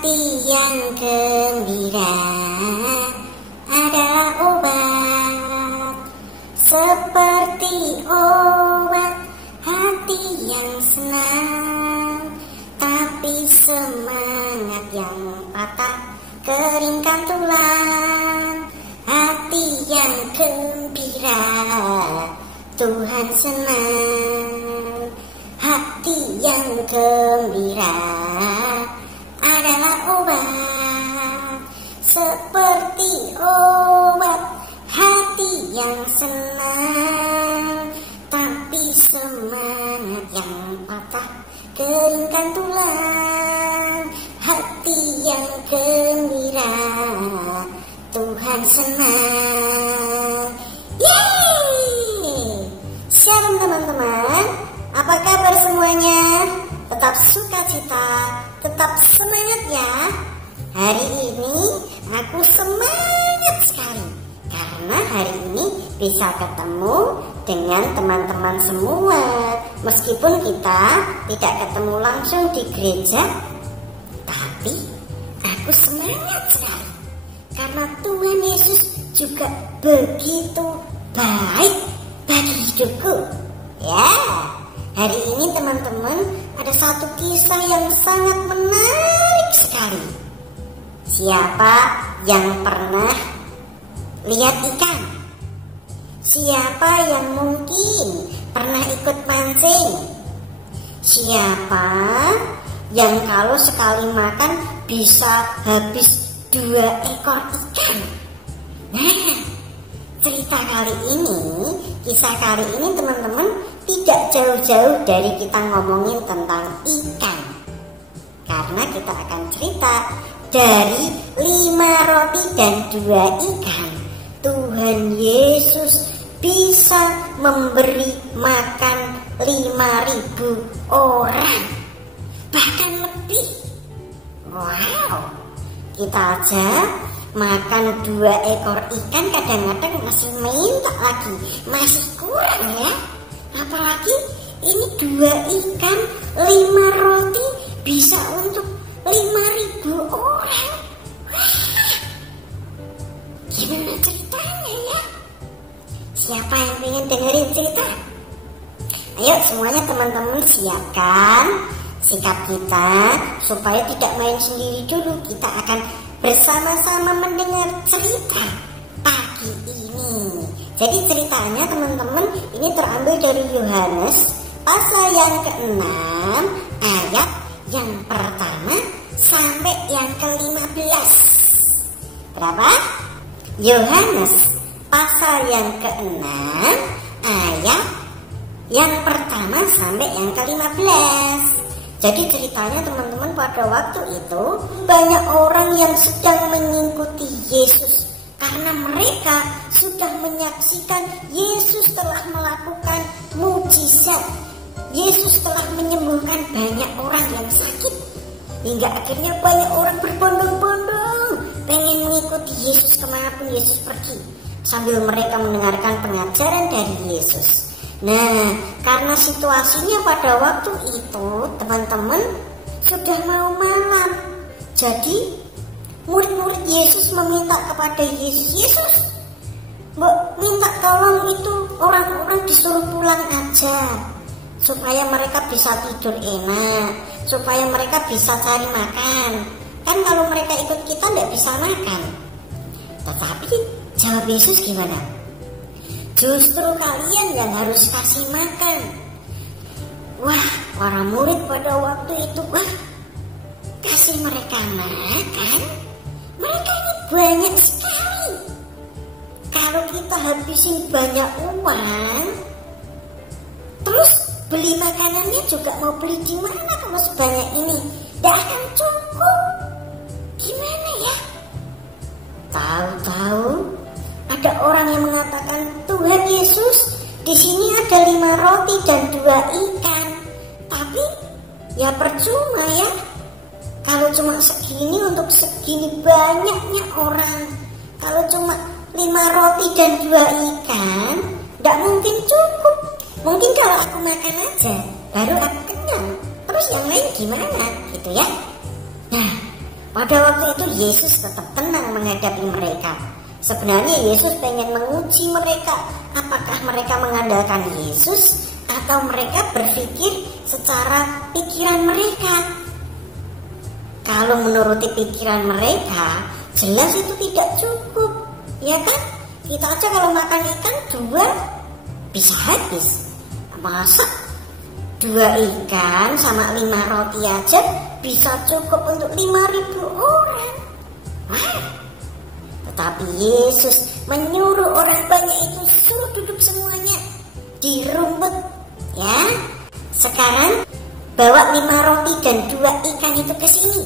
Hati yang gembira adalah obat, seperti obat hati yang senang. Tapi semangat yang patah keringkan tulang. Hati yang gembira Tuhan senang. Hati yang gembira adalah obat, seperti obat hati yang senang. Tapi semangat yang patah keringkan tulang. Hati yang gembira Tuhan senang. Yeay! Shalom teman-teman, apa kabar semuanya? Tetap sukacita, tetap semangat ya. Hari ini aku semangat sekali karena hari ini bisa ketemu dengan teman-teman semua. Meskipun kita tidak ketemu langsung di gereja, tapi aku semangat sekali karena Tuhan Yesus juga begitu baik bagi hidupku. Ya, hari ini teman-teman ada satu kisah yang sangat menarik sekali. Siapa yang pernah lihat ikan? Siapa yang mungkin pernah ikut mancing? Siapa yang kalau sekali makan bisa habis 2 ekor ikan? Nah, cerita kali ini, kisah kali ini teman-teman tidak jauh-jauh dari kita ngomongin tentang ikan. Karena kita akan cerita dari 5 roti dan 2 ikan. Tuhan Yesus bisa memberi makan 5.000 orang, bahkan lebih. Wow, kita aja makan 2 ekor ikan kadang-kadang masih minta lagi, masih kurang ya. Apalagi ini 2 ikan 5 roti bisa untuk 5.000 orang. Wah, gimana ceritanya ya? Siapa yang pengen dengerin cerita? Ayo semuanya teman-teman siapkan sikap kita supaya tidak main sendiri dulu. Kita akan bersama-sama mendengar cerita pagi ini. Jadi ceritanya teman-teman ini terambil dari Yohanes pasal yang ke-6 ayat yang pertama sampai yang ke-15. Berapa? Yohanes pasal yang ke-6 ayat yang pertama sampai yang ke-15. Jadi ceritanya teman-teman pada waktu itu banyak orang yang sedang mengikuti Yesus karena mereka sudah menyaksikan Yesus telah melakukan mukjizat. Yesus telah menyembuhkan banyak orang yang sakit, hingga akhirnya banyak orang berbondong-bondong pengen mengikuti Yesus kemanapun Yesus pergi, sambil mereka mendengarkan pengajaran dari Yesus. Nah, karena situasinya pada waktu itu teman-teman sudah mau malam, jadi murid-murid Yesus meminta kepada Yesus, Yesus, minta tolong itu orang-orang disuruh pulang aja, supaya mereka bisa tidur enak, supaya mereka bisa cari makan. Kan kalau mereka ikut kita tidak bisa makan. Tetapi jawab Yesus gimana? Justru kalian yang harus kasih makan. Wah, para murid pada waktu itu, wah, kasih mereka makan. Mereka ini banyak sekali. Kalau kita habisin banyak uang, terus beli makanannya juga mau beli di mana kalau sebanyak ini? Tidak akan cukup. Gimana ya? Tahu-tahu ada orang yang mengatakan, Tuhan Yesus, di sini ada 5 roti dan 2 ikan. Tapi ya percuma ya. Kalau cuma segini untuk segini banyaknya orang. Kalau cuma 5 roti dan 2 ikan, tidak mungkin cukup. Mungkin kalau aku makan aja, baru aku kenyang. Terus yang lain gimana? Gitu ya. Nah, Pada waktu itu Yesus tetap tenang menghadapi mereka. Sebenarnya Yesus pengen menguji mereka, apakah mereka mengandalkan Yesus atau mereka berpikir secara pikiran mereka. Kalau menuruti pikiran mereka, jelas itu tidak cukup, ya kan? Kita aja kalau makan ikan 2 bisa habis. Masa 2 ikan sama 5 roti aja bisa cukup untuk 5.000 orang? Wah. Tetapi Yesus menyuruh orang banyak itu suruh duduk semuanya di rumput, ya. Sekarang bawa 5 roti dan 2 ikan itu ke sini.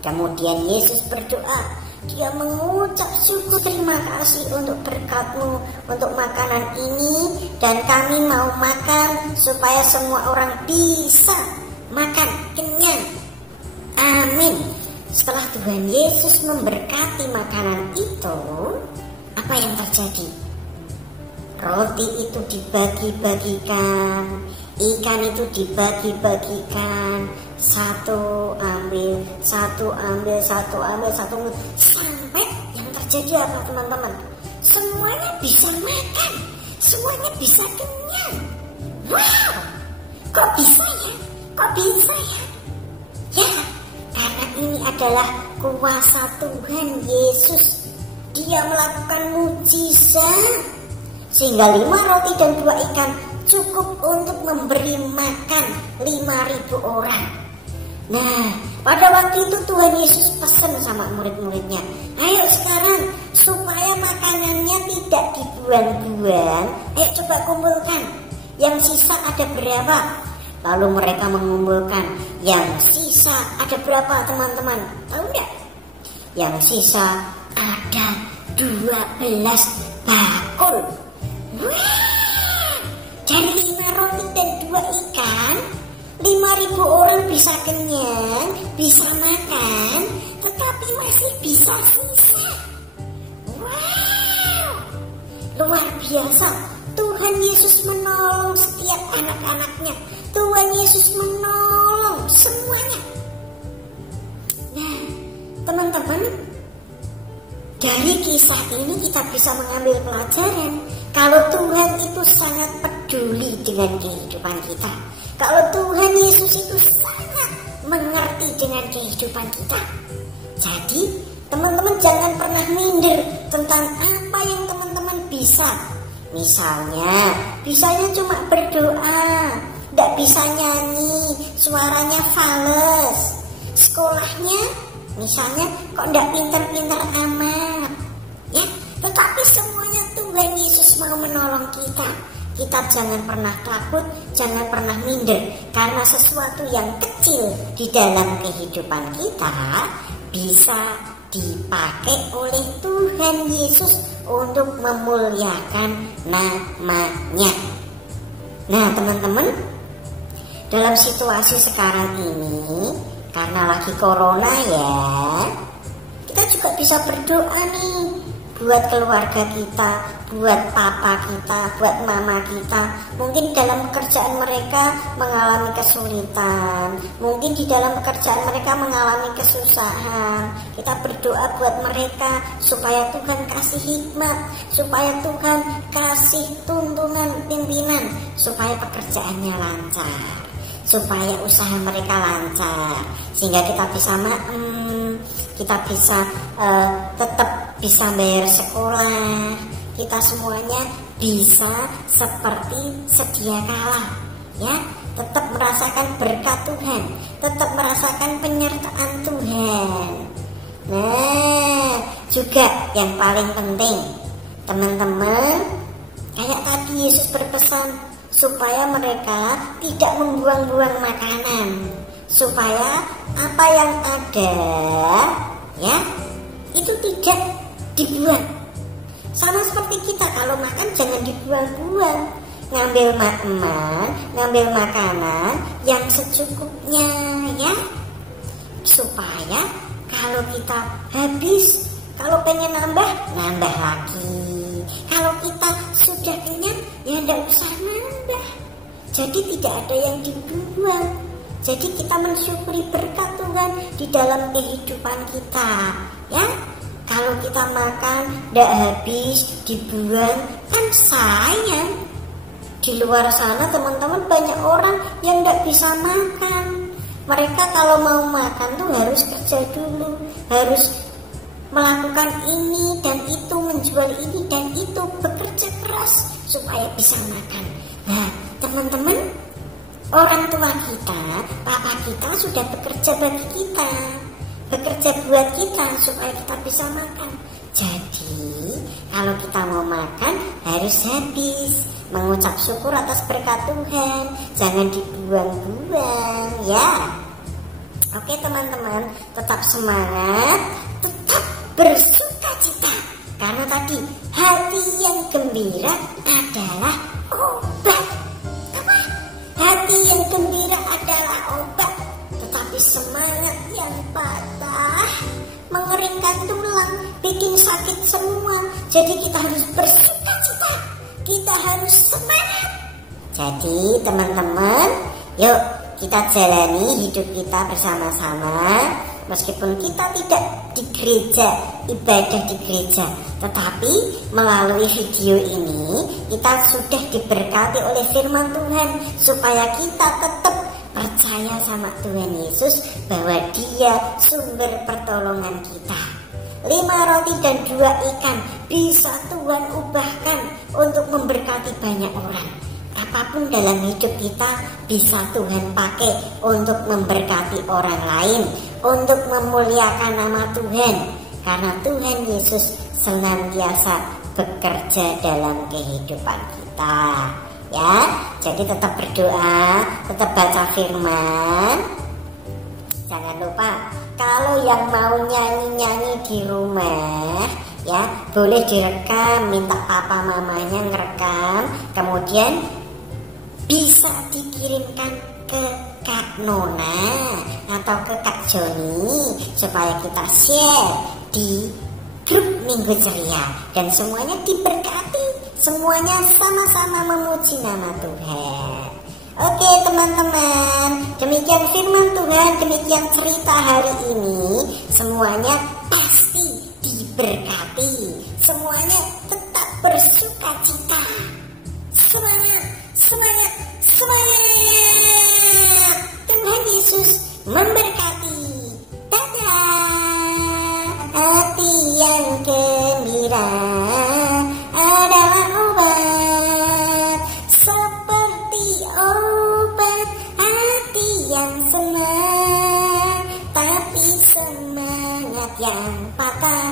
Kemudian Yesus berdoa, dia mengucap syukur, terima kasih untuk berkat-Mu, untuk makanan ini, dan kami mau makan supaya semua orang bisa makan kenyang. Amin. Setelah Tuhan Yesus memberkati makanan itu, apa yang terjadi? Roti itu dibagi-bagikan, ikan itu dibagi-bagikan, satu ambil, sampai yang terjadi apa teman-teman? Semuanya bisa makan, semuanya bisa kenyang. Wow, kok bisa ya? Ya, karena ini adalah kuasa Tuhan Yesus. Dia melakukan mujizat sehingga 5 roti dan 2 ikan cukup untuk memberi makan 5.000 orang. Nah, pada waktu itu Tuhan Yesus pesan sama murid-muridnya, ayo sekarang supaya makanannya tidak dibuang-buang, ayo coba kumpulkan. Yang sisa ada berapa? Lalu mereka mengumpulkan. Yang sisa ada berapa teman-teman? Tahu enggak? Yang sisa ada 12 bakul. Wah, dari 5 roti dan 2 ikan 5.000 orang bisa kenyang, bisa makan, tetapi masih bisa sisa. Wow, luar biasa. Tuhan Yesus menolong setiap anak-anaknya. Tuhan Yesus menolong semuanya. Nah, teman-teman, dari kisah ini kita bisa mengambil pelajaran kalau Tuhan itu sangat peduli dengan kehidupan kita. Kalau Tuhan Yesus itu sangat mengerti dengan kehidupan kita. Jadi teman-teman jangan pernah minder tentang apa yang teman-teman bisa. Misalnya, bisanya cuma berdoa, tidak bisa nyanyi, suaranya fales. Sekolahnya misalnya kok tidak pintar-pintar amat, ya. Tetapi semuanya Tuhan Yesus mau menolong kita. Kita jangan pernah takut, jangan pernah minder, karena sesuatu yang kecil di dalam kehidupan kita bisa dipakai oleh Tuhan Yesus untuk memuliakan namanya. Nah teman-teman, dalam situasi sekarang ini, karena lagi corona ya, kita juga bisa berdoa nih buat keluarga kita, buat papa kita, buat mama kita. Mungkin dalam pekerjaan mereka mengalami kesulitan, mungkin di dalam pekerjaan mereka mengalami kesusahan. Kita berdoa buat mereka supaya Tuhan kasih hikmat, supaya Tuhan kasih tuntunan pimpinan, supaya pekerjaannya lancar, supaya usaha mereka lancar, sehingga kita bisa kita bisa tetap bisa bayar sekolah, kita semuanya bisa seperti sedia kala, ya, tetap merasakan berkat Tuhan, tetap merasakan penyertaan Tuhan. Nah, juga yang paling penting, teman-teman, kayak tadi Yesus berpesan supaya mereka tidak membuang-buang makanan, supaya apa yang ada, ya, itu tidak dibuang. Sama seperti kita kalau makan jangan dibuang-buang, ngambil makanan yang secukupnya, ya, supaya kalau kita habis, kalau pengen nambah lagi. Kalau kita sudah kenyang, ya tidak usah nambah. Jadi tidak ada yang dibuang. Jadi kita mensyukuri berkat Tuhan di dalam kehidupan kita, ya. Kalau kita makan tidak habis, dibuang, kan sayang. Di luar sana teman-teman banyak orang yang tidak bisa makan. Mereka kalau mau makan tuh harus kerja dulu, harus melakukan ini dan itu, menjual ini dan itu, bekerja keras supaya bisa makan. Nah, teman-teman, orang tua kita, papa kita sudah bekerja bagi kita, bekerja buat kita supaya kita bisa makan. Jadi, kalau kita mau makan harus habis, mengucap syukur atas berkat Tuhan, jangan dibuang-buang, ya. Oke teman-teman, tetap semangat, tetap bersuka cita, karena tadi hati yang gembira adalah obat. Apa? Hati yang gembira adalah obat, tetapi semangat yang patah mengeringkan tulang, bikin sakit semua. Jadi kita harus bersuka cita, kita harus semangat. Jadi teman-teman, yuk kita jalani hidup kita bersama-sama. Meskipun kita tidak di gereja, ibadah di gereja, tetapi melalui video ini kita sudah diberkati oleh firman Tuhan, supaya kita tetap percaya sama Tuhan Yesus bahwa Dia sumber pertolongan kita. 5 roti dan 2 ikan bisa Tuhan ubahkan untuk memberkati banyak orang. Apapun dalam hidup kita bisa Tuhan pakai untuk memberkati orang lain, untuk memuliakan nama Tuhan, karena Tuhan Yesus senantiasa bekerja dalam kehidupan kita, ya. Jadi tetap berdoa, tetap baca firman. Jangan lupa, kalau yang mau nyanyi-nyanyi di rumah, ya boleh direkam, minta papa mamanya ngerekam, kemudian bisa dikirimkan ke Kak Nona atau ke Kak Joni, supaya kita share di grup Minggu Ceria dan semuanya diberkati, semuanya sama-sama memuji nama Tuhan. Oke teman-teman, demikian firman Tuhan, demikian cerita hari ini. Semuanya pasti diberkati, semuanya tetap bersuka cita. Semangat, semangat, semangat. Tuhan Yesus memberkati. Dadah. Hati yang gembira adalah obat, seperti obat hati yang senang, tapi semangat yang patah